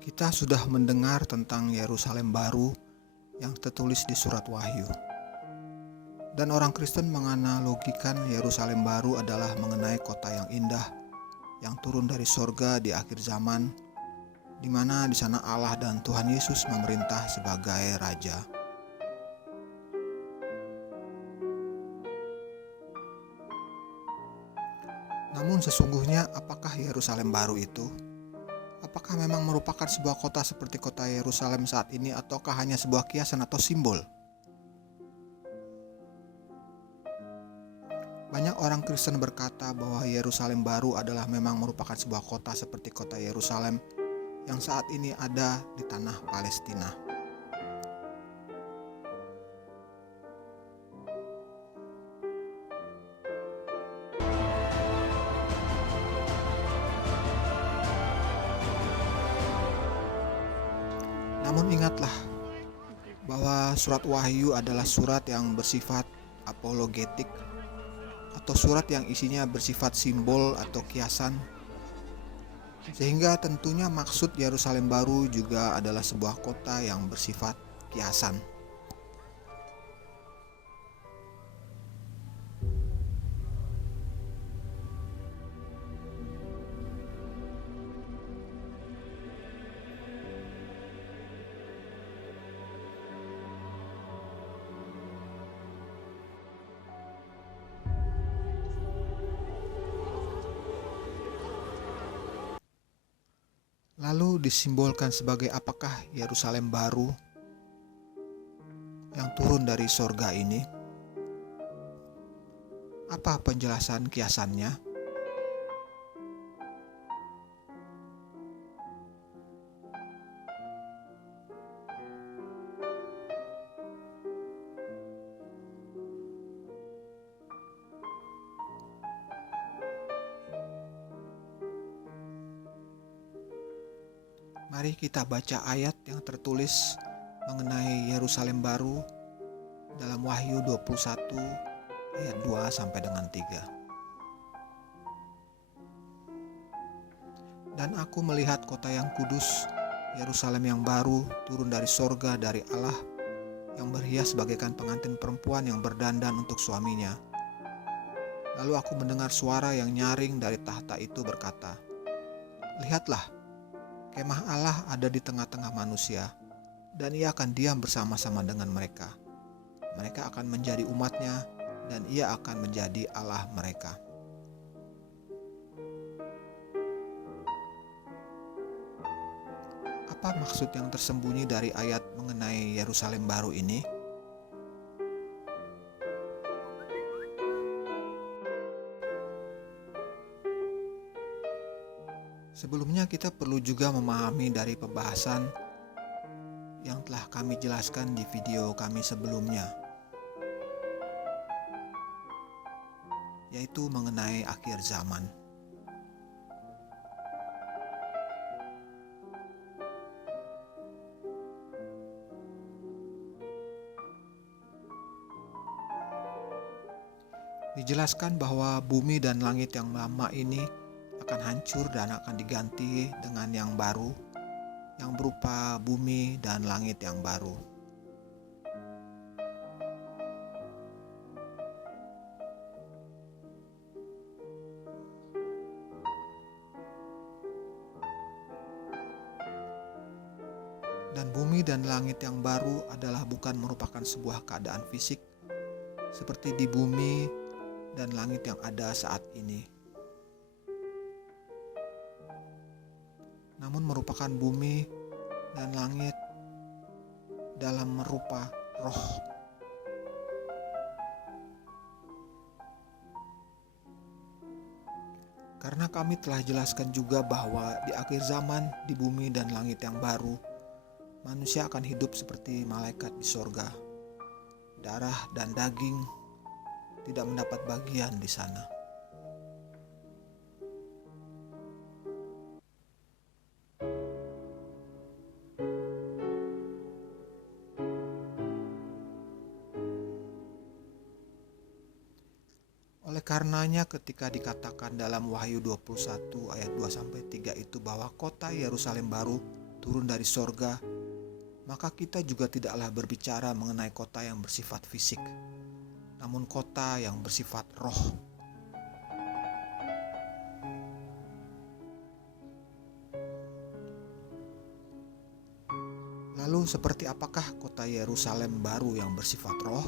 Kita sudah mendengar tentang Yerusalem baru yang tertulis di surat Wahyu. Dan orang Kristen menganalogikan Yerusalem baru adalah mengenai kota yang indah yang turun dari sorga di akhir zaman, di mana di sana Allah dan Tuhan Yesus memerintah sebagai Raja. Namun sesungguhnya apakah Yerusalem baru itu? Apakah memang merupakan sebuah kota seperti kota Yerusalem saat ini ataukah hanya sebuah kiasan atau simbol? Banyak orang Kristen berkata bahwa Yerusalem baru adalah memang merupakan sebuah kota seperti kota Yerusalem yang saat ini ada di tanah Palestina. Namun ingatlah bahwa surat Wahyu adalah surat yang bersifat apologetik atau surat yang isinya bersifat simbol atau kiasan, sehingga tentunya maksud Yerusalem baru juga adalah sebuah kota yang bersifat kiasan. Lalu disimbolkan sebagai apakah Yerusalem baru yang turun dari sorga ini? Apa penjelasan kiasannya? Mari kita baca ayat yang tertulis mengenai Yerusalem baru dalam Wahyu 21 ayat 2 sampai dengan 3. Dan aku melihat kota yang kudus, Yerusalem yang baru, turun dari sorga dari Allah, yang berhias bagaikan pengantin perempuan yang berdandan untuk suaminya. Lalu aku mendengar suara yang nyaring dari tahta itu berkata, "Lihatlah, kemah Allah ada di tengah-tengah manusia, dan ia akan diam bersama-sama dengan mereka. Mereka akan menjadi umatnya, dan ia akan menjadi Allah mereka." Apa maksud yang tersembunyi dari ayat mengenai Yerusalem baru ini? Sebelumnya kita perlu juga memahami dari pembahasan yang telah kami jelaskan di video kami sebelumnya, yaitu mengenai akhir zaman. Dijelaskan bahwa bumi dan langit yang lama ini akan hancur dan akan diganti dengan yang baru, yang berupa bumi dan langit yang baru. Dan bumi dan langit yang baru adalah bukan merupakan sebuah keadaan fisik seperti di bumi dan langit yang ada saat ini, namun merupakan bumi dan langit dalam merupa roh. Karena kami telah jelaskan juga bahwa di akhir zaman di bumi dan langit yang baru, manusia akan hidup seperti malaikat di sorga. Darah dan daging tidak mendapat bagian di sana. Oleh karenanya ketika dikatakan dalam Wahyu 21 ayat 2-3 itu bahwa kota Yerusalem baru turun dari sorga, maka kita juga tidaklah berbicara mengenai kota yang bersifat fisik, namun kota yang bersifat roh. Lalu seperti apakah kota Yerusalem baru yang bersifat roh?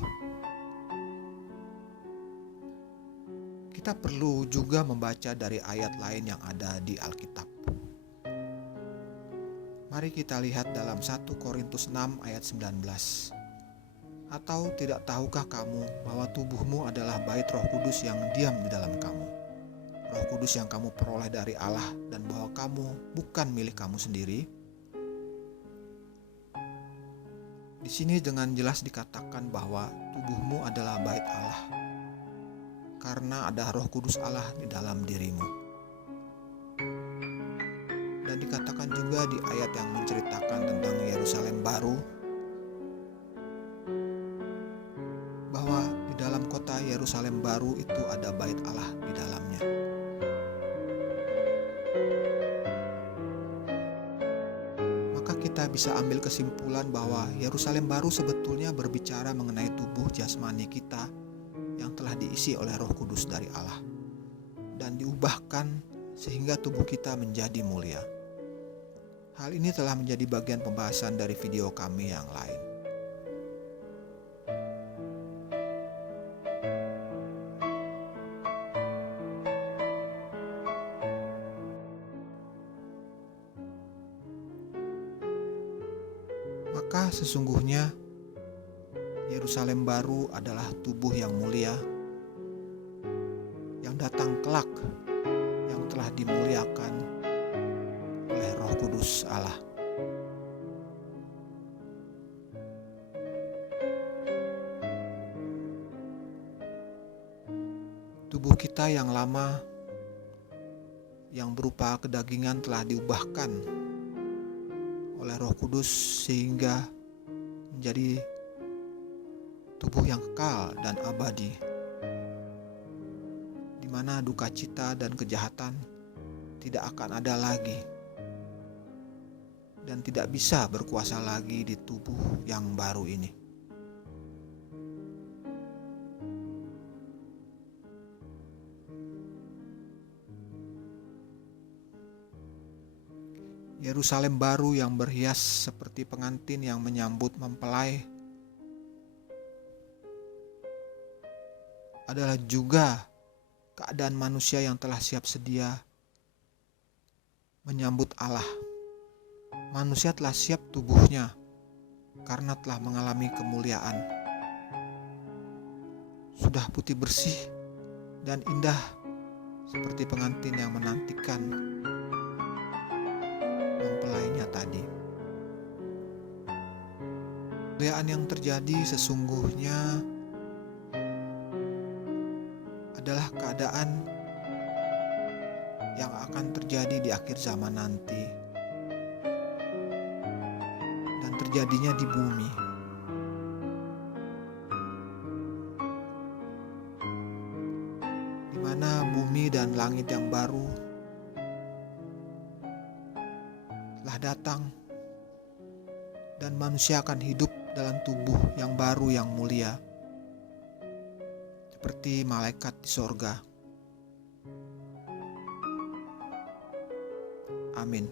Kita perlu juga membaca dari ayat lain yang ada di Alkitab. Mari kita lihat dalam 1 Korintus 6 ayat 19. Atau tidak tahukah kamu bahwa tubuhmu adalah bait Roh Kudus yang diam di dalam kamu? Roh Kudus yang kamu peroleh dari Allah dan bahwa kamu bukan milik kamu sendiri? Di sini dengan jelas dikatakan bahwa tubuhmu adalah bait Allah, karena ada Roh Kudus Allah di dalam dirimu. Dan dikatakan juga di ayat yang menceritakan tentang Yerusalem baru, bahwa di dalam kota Yerusalem baru itu ada bait Allah di dalamnya. Maka kita bisa ambil kesimpulan bahwa Yerusalem baru sebetulnya berbicara mengenai tubuh jasmani kita yang telah diisi oleh Roh Kudus dari Allah dan diubahkan sehingga tubuh kita menjadi mulia. Hal ini telah menjadi bagian pembahasan dari video kami yang lain. Maka sesungguhnya Yerusalem baru adalah tubuh yang mulia, yang datang kelak, yang telah dimuliakan oleh Roh Kudus Allah. Tubuh kita yang lama, yang berupa kedagingan telah diubahkan oleh Roh Kudus sehingga menjadi tubuh yang kekal dan abadi, di mana duka cita dan kejahatan tidak akan ada lagi dan tidak bisa berkuasa lagi di tubuh yang baru ini. Yerusalem baru yang berhias seperti pengantin yang menyambut mempelai adalah juga keadaan manusia yang telah siap sedia menyambut Allah. Manusia telah siap tubuhnya karena telah mengalami kemuliaan. Sudah putih bersih dan indah seperti pengantin yang menantikan mempelainya tadi. Kemuliaan yang terjadi sesungguhnya adalah keadaan yang akan terjadi di akhir zaman nanti dan terjadinya di bumi. Di mana bumi dan langit yang baru telah datang dan manusia akan hidup dalam tubuh yang baru yang mulia seperti malaikat di sorga. Amin.